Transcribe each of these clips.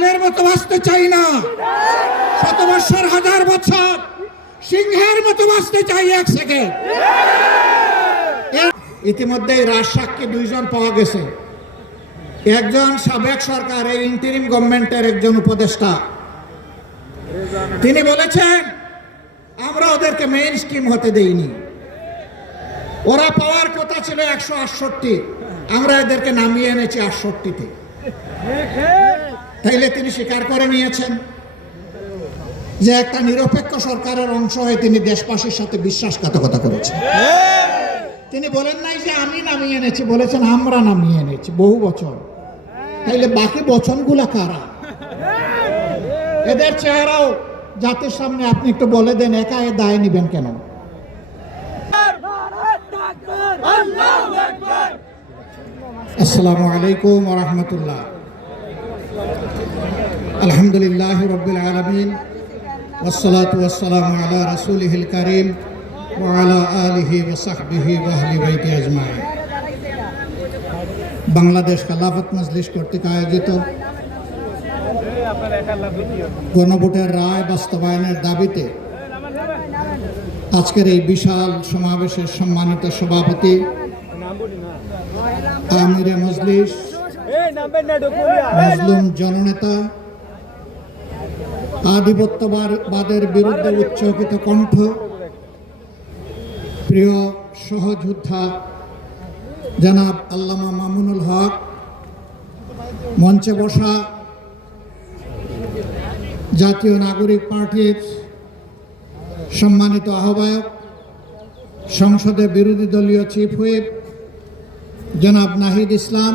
বিড়ালের মতো বাঁচতে চাই না, 100 বছর 1000 বছর সিংহের মতো বাঁচতে চাই 1 সেকেন্ড। ইতিমধ্যেই রাজসাক্ষী 2 জন পাওয়া গেছে। একজন সাবেক সরকার, এই ইন্টারিম গভর্নমেন্টের একজন উপদেষ্টা, তিনি বলেছেন আমরা ওদেরকে মেইন স্ট্রিম হতে দেইনি, ওরা পাওয়ার কথা ছিল 168, আমরা এদেরকে নামিয়ে এনেছি 68-তে। তাইলে তিনি স্বীকার করে নিয়েছেন যে একটা নিরপেক্ষ সরকারের অংশ হয়ে তিনি দেশবাসীর সাথে বিশ্বাসঘাতকতা করেছেন। তিনি বলেন নাই যে আমি নামিয়ে এনেছি, বলেছেন আমরা নামিয়ে এনেছি বহু বছর। তাইলে বাকি বচনগুলা কারা? এদের চেহারাও জাতির সামনে আপনি একটু বলে দেন, একা এ দায় নিবেন কেন? আসসালামু আলাইকুম ওয়া রাহমাতুল্লাহ। আলহামদুলিল্লাহ রাব্বিল আলামিন ওয়াসসালাতু ওয়াসসালামু আলা রাসূলিহিল কারীম ওয়া আলা আলিহি ওয়া সাহবিহি ওয়া আহলি বাইতি আজমাইন। বাংলাদেশ খেলাফত মজলিস কর্তৃক আয়োজিত গণভোটের রায় বাস্তবায়নের দাবিতে আজকের এই বিশাল সমাবেশের সম্মানিত সভাপতি, আমিরে মজলিস, মজলুম জননেতা, আধিপত্যবাদের বিরুদ্ধে উচ্চকিত কণ্ঠ, প্রিয় সহযোদ্ধা জনাব আল্লামা মামুনুল হক, মঞ্চে বসা জাতীয় নাগরিক পার্টির সম্মানিত আহ্বায়ক, সংসদে বিরোধী দলীয় চিফ হুইপ জনাব নাহিদ ইসলাম,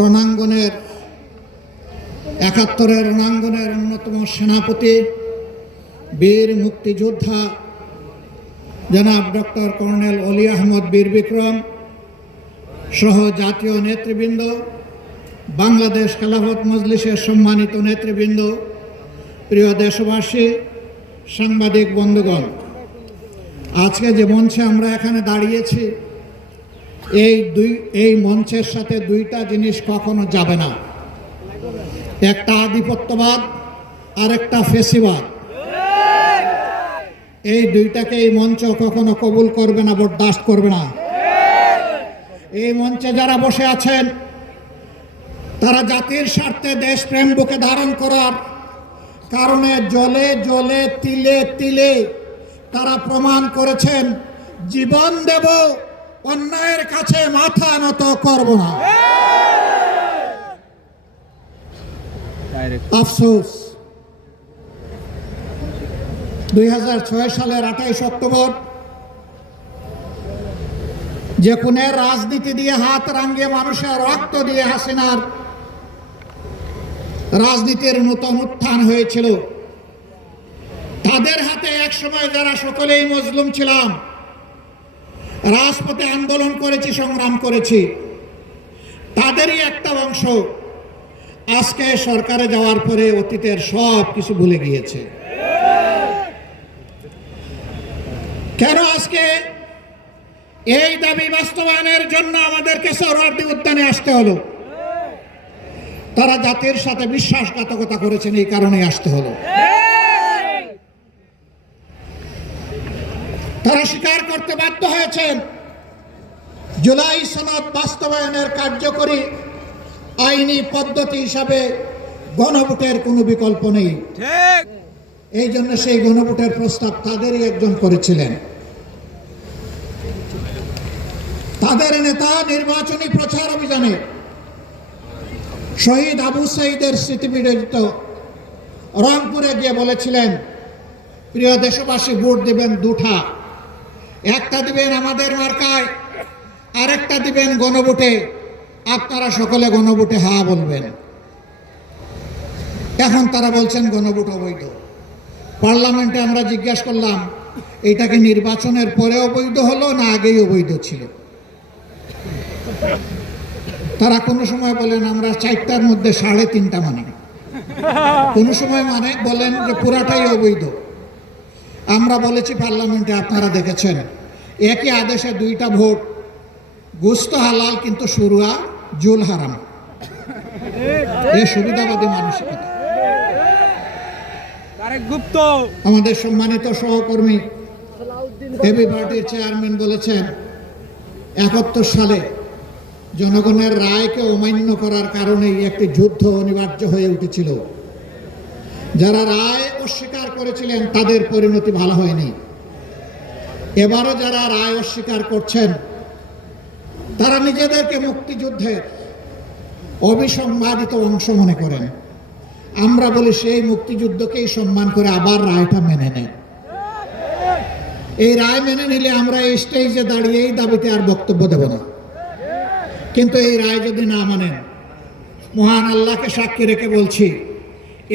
রণাঙ্গনের 71-এর রণাঙ্গনের অন্যতম সেনাপতি, বীর মুক্তিযোদ্ধা জনাব ডক্টর কর্নেল অলি আহমদ বীর বিক্রম সহ জাতীয় নেতৃবৃন্দ, বাংলাদেশ খেলাফত মজলিসের সম্মানিত নেতৃবৃন্দ, প্রিয় দেশবাসী, সাংবাদিক বন্ধুগণ, আজকে যে মঞ্চে আমরা এখানে দাঁড়িয়েছি, এই মঞ্চের সাথে 2টা জিনিস কখনো যাবে না। একটা আধিপত্যবাদ আর একটা ফেসিবাদ। এই 2টাকে এই মঞ্চ কখনো কবুল করবে না, বরদাস্ত করবে না। এই মঞ্চে যারা বসে আছেন তারা জাতির স্বার্থে দেশপ্রেম বুকে ধারণ করার কারণে জলে জলে তিলে তিলে তারা প্রমাণ করেছেন জীবন দেব, অন্যায়ের কাছে মাথা নত করব না। আফসোস, 2006 সালের 28 অক্টোবর যে খুনের রাজনীতি দিয়ে হাত রাঙ্গিয়ে মানুষের রক্ত দিয়ে হাসিনার রাজনীতির নতুন উত্থান হয়েছিল, তাদের হাতে একসময় যারা সকলেই মজলুম ছিলাম, রাজপথে আন্দোলন করেছি, সংগ্রাম করেছি, তাদেরই একটা অংশ আজকে সরকারে যাওয়ার পরে অতীতের সব কিছু ভুলে গিয়েছে। কেন আজকে এই দাবি বাস্তবায়নের জন্য আমাদেরকে সোহরাওয়ার্দী উদ্যানে আসতে হলো? তারা জাতির সাথে বিশ্বাসঘাতকতা করেছেন, এই কারণে আসতে হলো। তারা স্বীকার করতে বাধ্য হয়েছেন জুলাই সনদ বাস্তবায়নের কার্যকরী আইনি পদ্ধতি হিসাবে গণভোটের কোনো বিকল্প নেই। এই জন্য সেই গণভোটের প্রস্তাব তাদেরই একজন করেছিলেন। তাদের নেতা নির্বাচনী প্রচার অভিযানে শহীদ আবু সাঈদের স্মৃতিবিজড়িত রংপুরে গিয়ে বলেছিলেন, প্রিয় দেশবাসী, ভোট দিবেন 2টা, একটা দিবেন আমাদের মার্কায়, আরেকটা দিবেন গণভোটে। আপনারা সকলে গণভোটে হ্যাঁ বলবেন। এখন তারা বলছেন গণভোট অবৈধ। পার্লামেন্টে আমরা জিজ্ঞাসা করলাম, এটা কি নির্বাচনের পরে অবৈধ হলো না আগেই অবৈধ ছিল? তারা কোনো সময় বলেন আমরা 4টার মধ্যে 3.5টা মানি, কোনো সময় বলেন যে পুরাটাই অবৈধ। আমরা বলেছি পার্লামেন্টে, আপনারা দেখেছেন একই আদেশে 2টা ভোট, গোশত হালাল কিন্তু শুরুয়া জুল হারাম। এই সুবিধাবাদী মানসিকতা। আমাদের সম্মানিত সহকর্মী এবি পার্টির চেয়ারম্যান বলেছেন 71 সালে জনগণের রায়কে অমান্য করার কারণেই একটি যুদ্ধ অনিবার্য হয়ে উঠেছিল। যারা রায় অস্বীকার করেছিলেন তাদের পরিণতি ভালো হয়নি। এবারও যারা রায় অস্বীকার করছেন তারা নিজেদেরকে মুক্তিযুদ্ধের অবিসংবাদিত অংশ মনে করেন। আমরা বলি সেই মুক্তিযুদ্ধকেই সম্মান করে আবার রায়টা মেনে নেন। এই রায় মেনে নিলে আমরা এই স্টেজে দাঁড়িয়ে এই দাবিতে আর বক্তব্য দেব না। কিন্তু এই রায় যদি না মানেন, মহান আল্লাহকে সাক্ষী রেখে বলছি,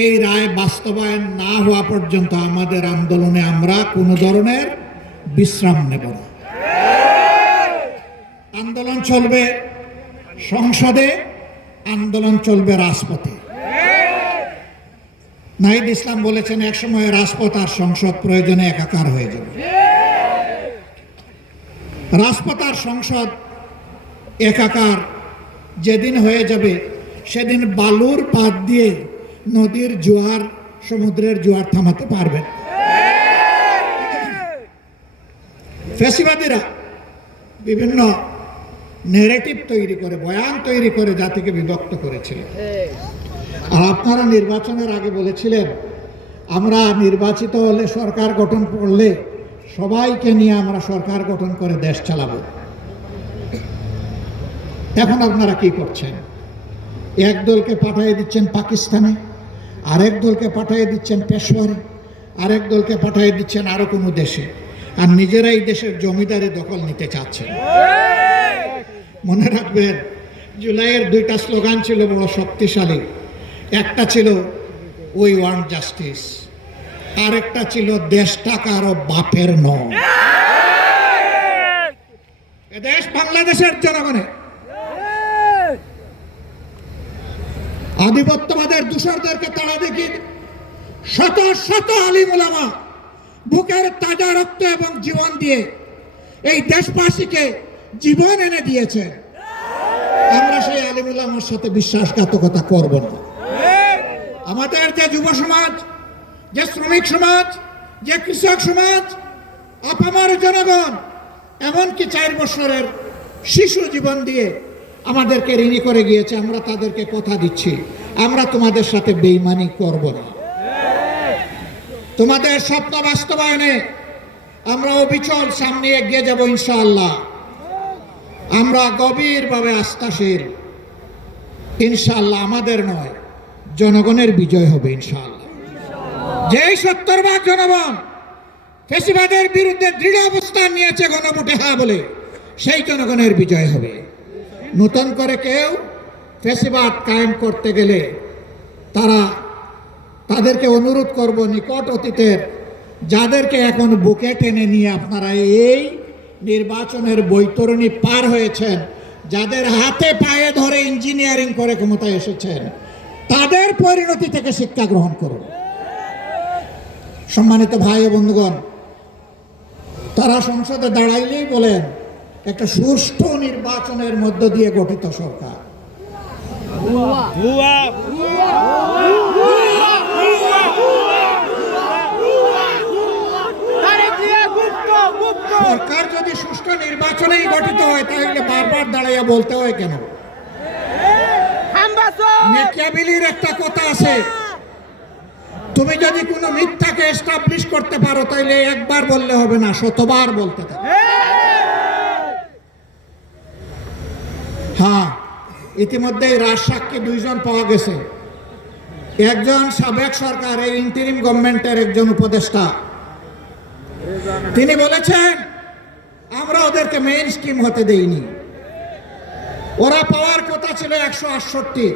এই রায় বাস্তবায়ন না হওয়া পর্যন্ত আমাদের আন্দোলনে আমরা কোনো ধরনের বিশ্রাম নেব না। আন্দোলন চলবে সংসদে, আন্দোলন চলবে রাজপথে। নাহিদ ইসলাম বলেছেন একসময় রাজপথ আর সংসদ প্রয়োজনে একাকার হয়ে যাবে। রাজপথ আর সংসদ একাকার যেদিন হয়ে যাবে সেদিন বালুর পাত দিয়ে নদীর জোয়ার, সমুদ্রের জোয়ার থামাতে পারবেন। ফ্যাসিবাদীরা বিভিন্ন ন্যারেটিভ তৈরি করে, বয়ান তৈরি করে জাতিকে বিভক্ত করেছিল। আর আপনারা নির্বাচনের আগে বলেছিলেন আমরা নির্বাচিত হলে, সরকার গঠন করলে সবাইকে নিয়ে আমরা সরকার গঠন করে দেশ চালাবো। এখন আপনারা কি করছেন? এক দলকে পাঠিয়ে দিচ্ছেন পাকিস্তানে, আরেক দলকে পাঠিয়ে দিচ্ছেন পেশোয়ারে, আরেক দলকে পাঠিয়ে দিচ্ছেন আরো কোনো দেশে, আর নিজেরাই দেশের জমিদারি দখল নিতে চাচ্ছেন। মনে রাখবেন, জুলাইয়ের 2টা স্লোগান ছিল বড় শক্তিশালী। একটা ছিল উই ওয়ান্ট জাস্টিস, আরেকটা ছিল দেশটা কারো বাপের নয়, দেশ বাংলাদেশের জনগণের। আধিপত্যবাদের দূষরদেরকে তাড়া দেখি শত শত আলিম ওলামা বুকের তাজা রক্ত এবং জীবন দিয়ে এই দেশবাসীকে জীবন এনে দিয়েছে। আমরা সেই আলিম ওলামার সাথে বিশ্বাসঘাতকতা করব না। আমাদের যে যুব সমাজ, যে শ্রমিক সমাজ, যে কৃষক সমাজ, আপামার জনগণ, এমনকি 4 বছরের শিশু জীবন দিয়ে আমাদেরকে ঋণী করে গিয়েছে, আমরা তাদেরকে কথা দিচ্ছি আমরা তোমাদের সাথে বেঈমানি করব না। তোমাদের স্বপ্ন বাস্তবায়নে আমরা অবিচল সামনে এগিয়ে যাব ইনশাআল্লাহ। আমরা গভীরভাবে আস্থাশীল, ইনশাআল্লাহ আমাদের নয় জনগণের বিজয় হবে ইনশাআল্লাহ। যেই 70 ভাগ জনগণ ফ্যাসিবাদের বিরুদ্ধে দৃঢ় অবস্থান নিয়েছে গণভোটে হ্যাঁ বলে, সেই জনগণের বিজয় হবে। নতুন করে কেউ ফ্যাসিবাদ কায়েম করতে গেলে তাদেরকে অনুরোধ করব, নিকট অতীতের যাদেরকে এখন বুকে টেনে নিয়ে আপনারা এই নির্বাচনের বৈতরণী পার হয়েছেন, যাদের হাতে পায়ে ধরে ইঞ্জিনিয়ারিং করে ক্ষমতায় এসেছেন, তাদের পরিণতি থেকে শিক্ষা গ্রহণ করুন। সম্মানিত ভাই ও বন্ধুগণ, তারা সংসদে দাঁড়াইলেই বলেন একটা সুষ্ঠু নির্বাচনের মধ্য দিয়ে গঠিত সরকার। সরকার যদি সুষ্ঠু নির্বাচনেই গঠিত হয় তাহলে বারবার দাঁড়াইয়া বলতে হয় কেন? মেকিয়াভেলির একটা কথা আছে, তুমি যদি কোনো মিথ্যাকে এস্টাবলিশ করতে পারো তাহলে একবার বললে হবে না, 100বার বলতে থাকো। হ্যাঁ, ইতিমধ্যেই রাজসাক্ষী 2 জন পাওয়া গেছে। একজন সাবেক সরকার, এই ইন্টারিম গভর্নমেন্টের একজন উপদেষ্টা, তিনি বলেছেন আমরা ওদেরকে মেইন স্ট্রিম হতে দেইনি, ওরা পাওয়ার কথা ছিল 168,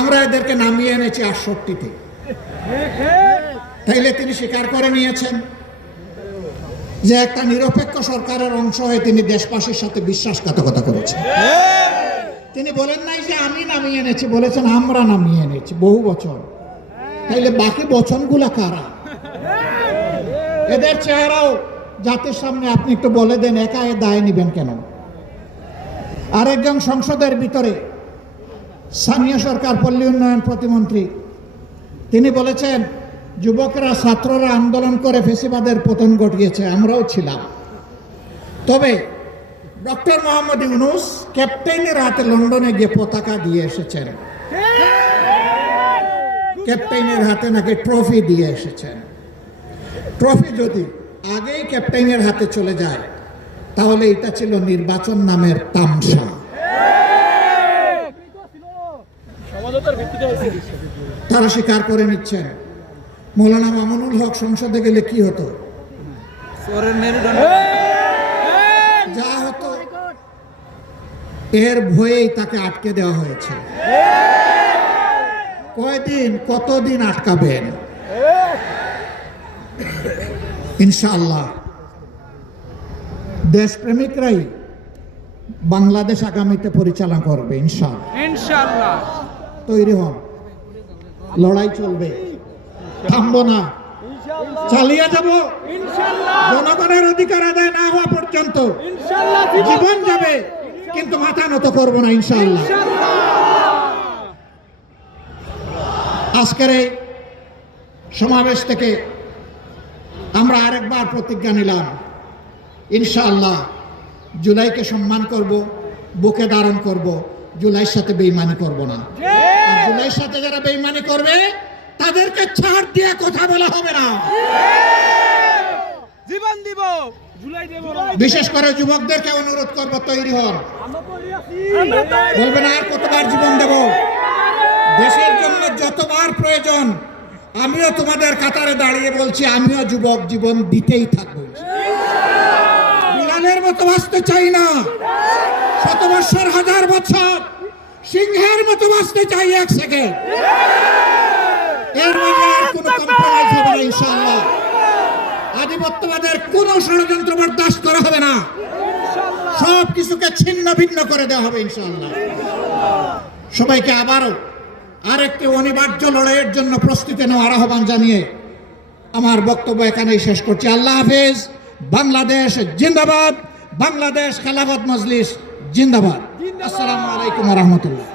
আমরা এদেরকে নামিয়ে এনেছি 68-তে। তাইলে তিনি স্বীকার করে নিয়েছেন যে একটা নিরপেক্ষ সরকারের অংশ হয়ে তিনি দেশবাসীর সাথে বিশ্বাসঘাতকতা করেছেন। তিনি বলেন নাই যে আমি নামিয়ে এনেছি, বলেছেন আমরা নামিয়ে এনেছি বহু বছর। তাইলে বাকি বচনগুলা কারা? এদের চেহারাও জাতির সামনে আপনি একটু বলে দেন, একা এ দায় নিবেন কেন? আরেকজন সংসদের ভিতরে স্থানীয় সরকার পল্লী উন্নয়ন প্রতিমন্ত্রী, তিনি বলেছেন যুবকরা ছাত্ররা আন্দোলন করে ফেসিবাদের পতন ঘটিয়েছে, আমরাও ছিলাম। তবে ডক্টর মোহাম্মদ ইউনূস ক্যাপ্টেনের হাতে লন্ডনে গিয়ে পতাকা দিয়ে এসেছেন, ক্যাপ্টেনের হাতে নাকি ট্রফি দিয়ে এসেছেন। ট্রফি যদি আগেই ক্যাপ্টেনের হাতে চলে যায় তাহলে এটা ছিল নির্বাচন নামের তামসা। তারা স্বীকার করে নিচ্ছেন। মৌলানা মামুনুল হক সংসদে গেলে কি হতো, যা হতো এর ভয়েই তাকে আটকে দেওয়া হয়েছে। কয়দিন, কতদিন আটকাবেন? ইনশাআল্লাহ দেশপ্রেমিকরাই বাংলাদেশ আগামীতে পরিচালনা করবে ইনশাআল্লাহ। তৈরি হন, লড়াই চলবে, থামবো না, চালিয়ে যাব। জনগণের অধিকার আদায় না হওয়া পর্যন্ত জীবন যাবে, কিন্তু মাথা নত করবো না ইনশাআল্লাহ। আজকের এই সমাবেশ থেকে আমরা আরেকবার প্রতিজ্ঞা নিলাম, ইনশাআল্লাহ জুলাইকে সম্মান করব, বুকে ধারণ করব, জুলাইয়ের সাথে বেঈমানি করব না। আর জুলাইয়ের সাথে যারা বেঈমানি করবে তাদেরকে ছাড় দিয়ে কথা বলা হবে না। জীবন দিব, জুলাই দেব। বিশেষ করে যুবকদেরকে অনুরোধ করব, তৈরি হন। বলবেন আর কতবার জীবন দেব, দেশের জন্য যতবার প্রয়োজন। আমিও তোমাদের কাতারে দাঁড়িয়ে বলছি, আমিও যুবক, জীবন দিতেই থাকবো। বিলালের মতো বাঁচতে চাই না 100 বছর, 1000 বছর, সিংহের মতো বাঁচতে চাই 1 সেকেন্ড। এর মধ্যে আর কোনো কম্প্রোমাইজ হবে না ইনশাআল্লাহ। আধিপত্যবাদের কোন ষড়যন্ত্র বরদাস্ত করা হবে না, সব কিছুকে ছিন্ন ভিন্ন করে দেওয়া হবে ইনশাআল্লাহ। সবাইকে আবারও আরেকটি অনিবার্য লড়াইয়ের জন্য প্রস্তুতি নেওয়ার আহ্বান জানিয়ে আমার বক্তব্য এখানেই শেষ করছি। আল্লাহ হাফেজ। বাংলাদেশ জিন্দাবাদ, বাংলাদেশ খেলাফত মজলিস জিন্দাবাদ। আসসালামু আলাইকুম ওয়া রাহমাতুল্লাহ।